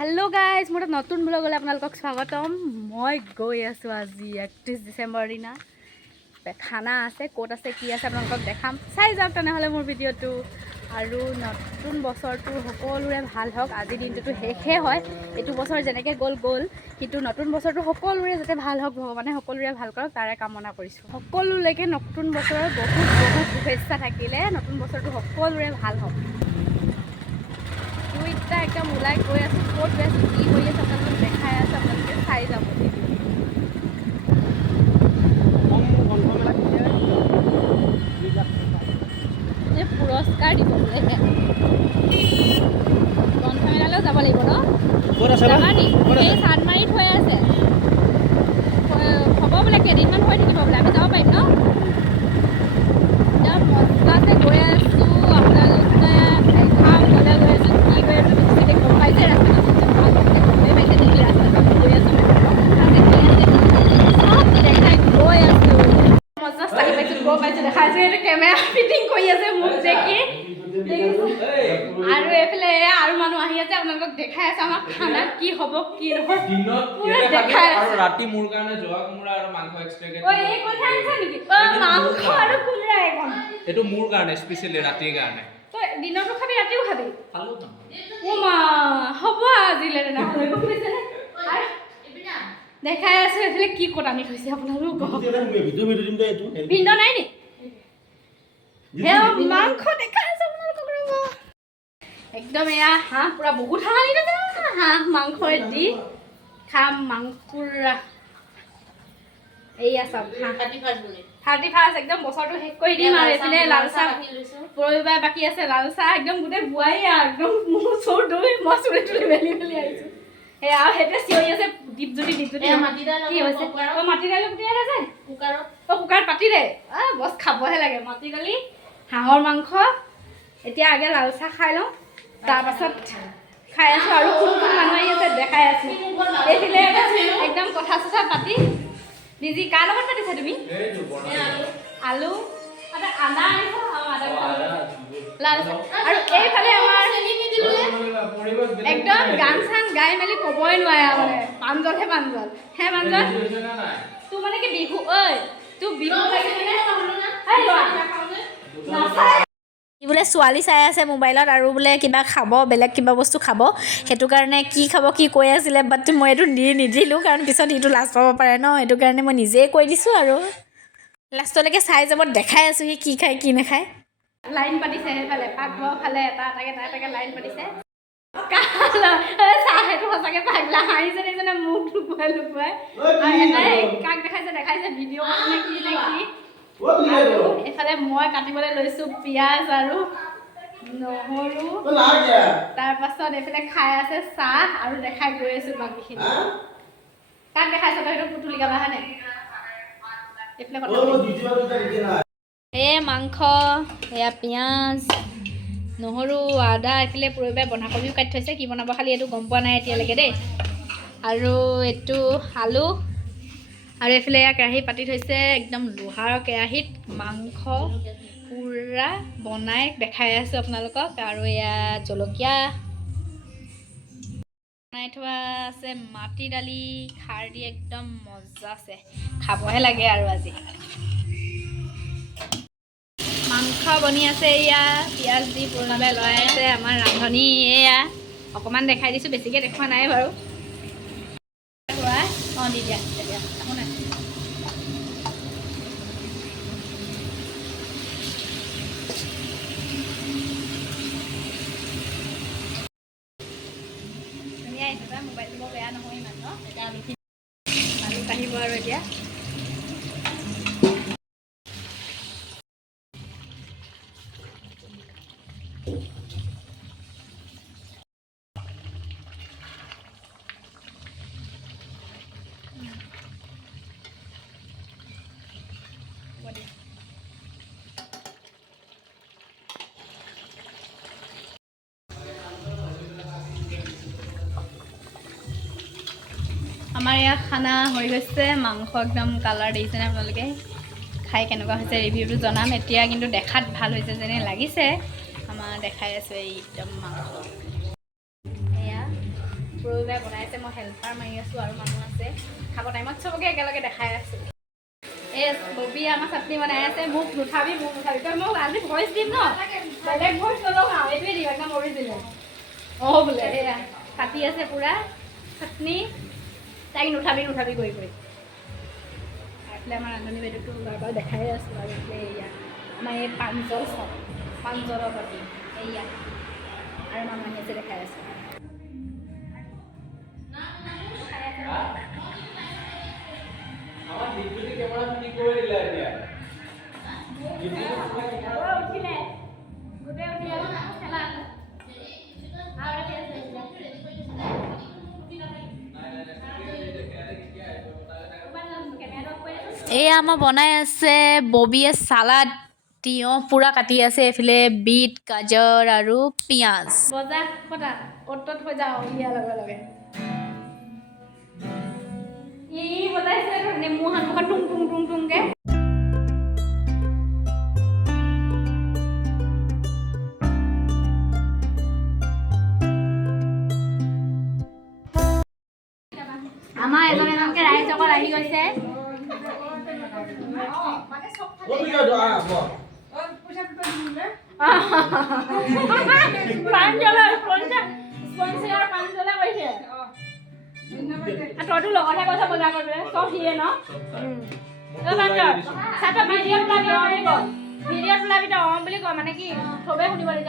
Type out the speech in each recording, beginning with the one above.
Hello guys मोर नतुन ब्लगले आपनालोকক स्वागतम। मैं गई आसो आज 31 डिसेम्बर दिना खाना आसे कत आसे कि आसे आपनालोকক देखाम चाइ जाओक तेनेहले मोर भिडिओटो आरु नतुन बछरटो सकलोरे भाल हक। আজি दिनटो शेषे হয় एटु बछर जेनेके गल गल किन्तु नतुन बछरटो सकलोरे जाते भाल हक भगवाने सकलोरे भाल करक तारे कामना करिसु। सकलोलेके नतुन बछৰৰ बहुत बहुत शुभेच्छा থাকিলে नतुन बछरटो सकलोरे भाल हक। दुईटा एकदम ওলাই গৈ আছো ক'ত গৈ আছো কি কৰি আছো আপোনালোকক দেখাই আছো আপোনালোকে চাই যাব এই পুৰস্কাৰ দিব বোলে গ্ৰন্থমেলালৈ যাব লাগিব ন যাবানি এই চান্দমাৰীত হৈ আছে হ'ব বোলে কেইদিনমান হৈ থাকিব বোলে আমি যাব পাৰিম ন এতিয়া মজাতে গৈ আছো আপোনালোকে দেখাম গ'লে গৈ আছো কি গৈ আছো বেছিকৈ গম পাইছে ৰাস্তাটো গমেই পাইছে নেকি ৰাস্তাটো গৈ আছো চব দেখাই গৈ আছো মজা চাই পাইছো গৈ পাইছো দেখাইছো এইটো কেমেৰা ফিটিং কৰি আছে মোক দেখি আৰু এফালে আৰু মানুহ আহি আছে আপোনালোকক দেখাই আছে আমাৰ খানা কি হ'ব কি নহয় পুৰা দেখাই আৰু ৰাতি মোৰ কাৰণে জোৱা কোমৰা আৰু মাংস এক্সট্ৰাকে ঐ এই কথা আনিছা নেকি মাংস আৰু কোমৰা এখন এটো মোৰ কাৰণে স্পেশালি ৰাতিৰ কাৰণে তই দিনতো খাবি ৰাতিও খাবি খালো না ও মা হ'ব আজিলে না হ'ব কৈছে না আৰু এবিনা দেখাই আছে এফালে কি কত আনি থৈছে আপোনালোক ভিডিও দিম দে এটো ভিডিও নাই নি হে মাংস দেখাই আছে আপোনালোক ৰব একদম এয়া হাঁহ পুৰা বহুত হাঁহ আনি থৈছে হাঁহ মাংস দি খাম মাংসুৰা এইয়া সব 31 একদম বছৰটো শেষ কৰি দিম আৰু এফালে লাল চাহ পৰবিবাই বাকি আছে লাল চাহ একদম গুটে বুৱাই একদম মোৰ চোৰ দৈ মছুৰে তুলি মেলি মেলি আহিছো হে আৰু হেতে চিঞৰি আছে দীপজুতি মাটিদাল কি হৈছে ও মাটিদাল দিয়া আছে কুকাৰত পাতি দে বস খাবহে লাগে মাটিদালি হাঁহৰ মাংস এতিয়া আগে লাল চাহ খাই লওঁ তাৰ পাছত খাই আছো আৰু কোন কোন মানুহ আহি আছে দেখাই আছো এইফালে একদম কথা চথা পাতি নিজি কাৰ লগত পাতিছা তুমি আলু আৰু আদা আনিছো লাল আৰু এইফালে আমাৰ একদম গান চান গাই মেলি ক'বই নোৱাৰে মানে পাঞ্জলহে পাঞ্জল হে পাঞ্জল তোৰ মানে কি বিহু ঐ তোৰ বিহু লাগিছেনে বোলে ছোৱালী চাই আছে মোবাইলত আৰু বোলে কিবা খাব বেলেগ কিবা বস্তু খাব সেইটো কাৰণে কি খাব কি কৈ আছিলে বাট মই এইটো নিদিলোঁ কাৰণ পিছত এইটো লাষ্ট পাব পাৰে ন সেইটো কাৰণে মই নিজেই কৈ দিছোঁ আৰু লাষ্টলৈকে চাই যাব দেখাই আছোঁ সি কি খায় কি নাখায় লাইন পাতিছে সেইফালে পাকঘৰৰ ফালে এটা এটাকে লাইন পাতিছে চাহ সেইটো সঁচাকৈ পাগলা হাঁহিছে দেখিছেনে মুখ লুকুৱাই লুকুৱাই এটাই কাক দেখাইছে ভিডিঅ' নে কি এইফালে মই কাটিবলৈ লৈছোঁ পিঁয়াজ আৰু নহৰু তাৰ পাছত এইফালে খাই আছে চাহ আৰু দেখাই গৈ আছোঁ বাকীখিনি কাক দেখাইছ তই সেইটো পুতুলি গাবা হয়নে এইফালে কথা এই মাংস এয়া পিঁয়াজ নহৰু আদা এইফালে পৰহিবাই বন্ধাকবিও কাটি থৈছে কি বনাব খালি এইটো গম পোৱা নাই এতিয়ালৈকে দেই আৰু এইটো আলু আৰু এইফালে এয়া কেৰাহী পাতি থৈছে একদম লোহাৰ কেৰাহীত মাংস পুৰা বনাই দেখাই আছোঁ আপোনালোকক আৰু এয়া জলকীয়া বনাই থোৱা আছে মাটি দালি খাৰ দি একদম মজা আছে খাবহে লাগে আৰু আজি মাংস বনি আছে এয়া পিঁয়াজ দি পুৰণাবাই লৰাই আছে আমাৰ ৰান্ধনি এয়া অকণমান দেখাই দিছোঁ বেছিকৈ দেখুওৱা নাই বাৰু অঁ দি দিয়া তেতিয়া শুনা ধুনীয়া আহিছে তাৰ মোবাইলটো বৰ বেয়া নহয় ইমান ন এতিয়া আলু কাঢ়িব আৰু এতিয়া আমাৰ ইয়াত খানা হৈ গৈছে মাংস একদম কালাৰ দেখিছেনে আপোনালোকে খাই কেনেকুৱা হৈছে ৰিভিউটো জনাম এতিয়া কিন্তু দেখাত ভাল হৈছে যেনে লাগিছে আমাৰ দেখাই আছোঁ এই একদম মাংস এয়া পৰহিবাই বনাই আছে, মই হেল্পাৰ মাৰি আছোঁ আৰু মানুহ আছে খাব টাইমত চবকে একেলগে দেখাই আছোঁ। এই ববি আমাৰ চাটনি বনাই আছে, মোক নুঠাবি তই মোক আজি ভইচ দিম ন, বেলেগ ভইচ নলগাওঁ, এইটোৱে দিম একদম অৰিজিনেল। বোলে এয়া কাটি আছে পূৰা চাটনি, তাইক নুঠাবি কৰি এইফালে আমাৰ ৰান্ধনী বাইদেউটো বাৰ দেখাই আছোঁ আৰু এইফালে এয়া আমাৰ এই পাঞ্জলৰ পাতি এয়া আৰু মানুহ আহি আছে দেখাই আছোঁ। এয়া আমাৰ বনাই আছে ববিয়ে চালাড, তিয়ঁহ পূৰা কাটি আছে, এইফালে বিট গাজৰ আৰু পিঁয়াজ বজা কটা অ'ত হৈ যাওঁ উলিয়াৰ লগে লগে ই বজাইছে মোৰ সন্মুখত টুং টুং টুং টুংকে। আমাৰ এজনকে ৰাইজসকল আহি গৈছে। তইতো লগতহে কৈছ বজাৰ কৰিবলৈ, চব সিয়ে ন ভিডিঅ'ত ওলাবি তই বুলি কয়, মানে কি চবেই শুনিব লাগিব।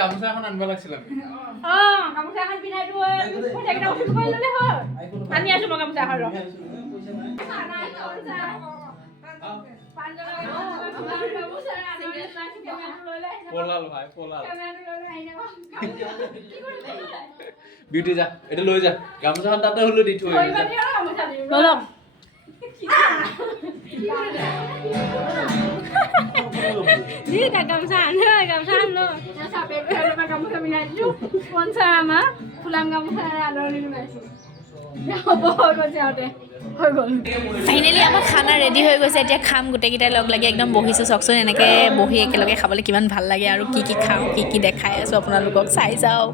গামোচা এখন আনিব লাগিছিল, গামোচা এখন পিন্ধাই আনি আছো মই গামোচা এখন বিউটি যা এটা লৈ যা গামোচাখন তাতে হলো দি থৈ গামোচা পিন্ধাই দিছো স্পনচাৰ আমাৰ ফুলাম গামোচা আদৰণি জনাইছো। ফাইনেলি আমাৰ খানা ৰেডি হৈ গৈছে, এতিয়া খাম গোটেইকেইটাই লগ লাগি একদম বহিছোঁ। চাওকচোন এনেকৈ বহি একেলগে খাবলৈ কিমান ভাল লাগে আৰু কি খাওঁ কি দেখাই আছোঁ আপোনালোকক চাই যাওক।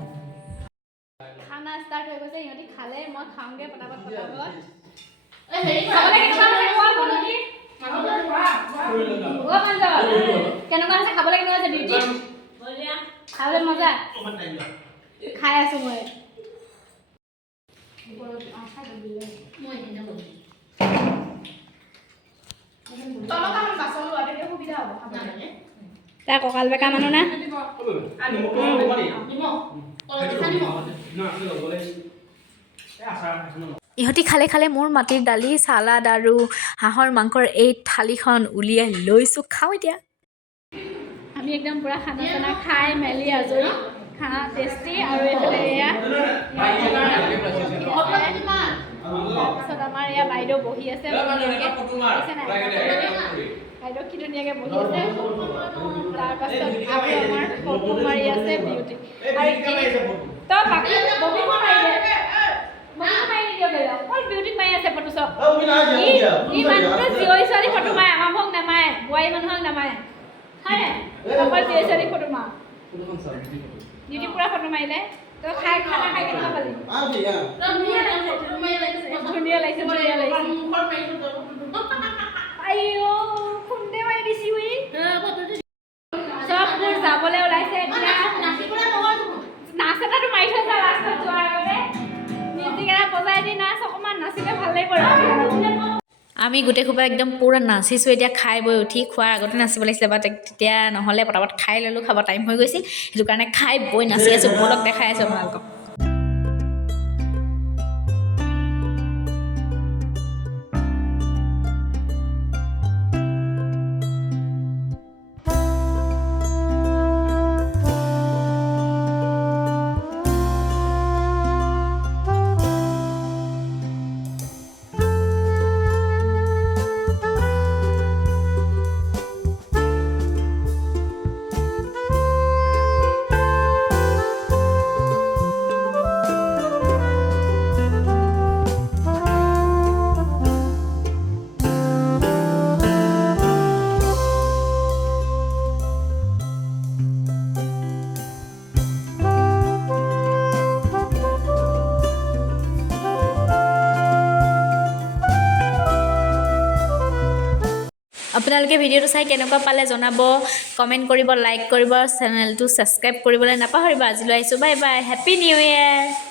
খানা ষ্টাৰ্ট হৈ গৈছে, সিহঁতি খালে মই খাওঁগৈ পটাপট। কেনেকুৱা আছে খাবলৈ, কেনেকুৱা আছে ডিউটি খাবলৈ মজা খাই আছো মই। তাই কঁকাল বেকা মানুহ না ইহঁতি খালে মোৰ মাটিৰ দালি চালাড আৰু হাঁহৰ মাংসৰ এই থালিখন উলিয়াই লৈছোঁ, খাওঁ এতিয়া। আমি একদম পূৰা খানা চানা খাই মেলি আজৰি, খানা টেষ্টি আৰু এইফালে এয়া তাৰপিছত আমাৰ এয়া বাইদেউ বহি আছে, বাইদেউ কি ধুনীয়াকৈ বহি আছে। তাৰপাছত আৰু আমাৰ ফটো মাৰি আছে বিউটি, আৰু তই বাকী ববিখন মাৰি দে, বিউটিক মাৰি আছে ফটো চব। ই মানুহটো জীয়ৰী ছোৱালী ফটো মাৰে, আমাৰ ভোগ নামাৰে, বোৱাৰী মানুহক নামাৰে, হয় অকল জীয়ৰী ছোৱালী ফটো মাৰ। বিউটি পুৰা ফটো মাৰিলে। তই খানা খাই কেনেকুৱা পালি? ধুনীয়া লাগিছে আইও খুন্দে মাৰি দিছি চববোৰ যাবলৈ ওলাইছে এতিয়া। নাচ এটাতো মাৰি থৈছে লাষ্টত যোৱাৰ আগতে, মিউজিক এটা বজাই দি নাচ অকণমান নাচিলে ভাল লাগিব। আমি গোটেই সোপা একদম পূৰা নাচিছোঁ। এতিয়া খাই বৈ উঠি খোৱাৰ আগতে নাচিব লাগিছিলে, বা তেতিয়া নহ'লে পটাপট খাই ল'লোঁ, খাব টাইম হৈ গৈছিল, সেইটো কাৰণে খাই বৈ নাচি আছোঁ। বলক দেখাই আছোঁ আপোনালোকক। আপোনালোকে ভিডিঅ'টো চাই কেনেকুৱা পালে জনাব কমেণ্ট কৰিব লাইক কৰিব চেনেলটো ছাবস্ক্ৰাইব কৰিবলৈ নাপাহৰিব আজিলৈ আহিছোঁ bye bye happy new year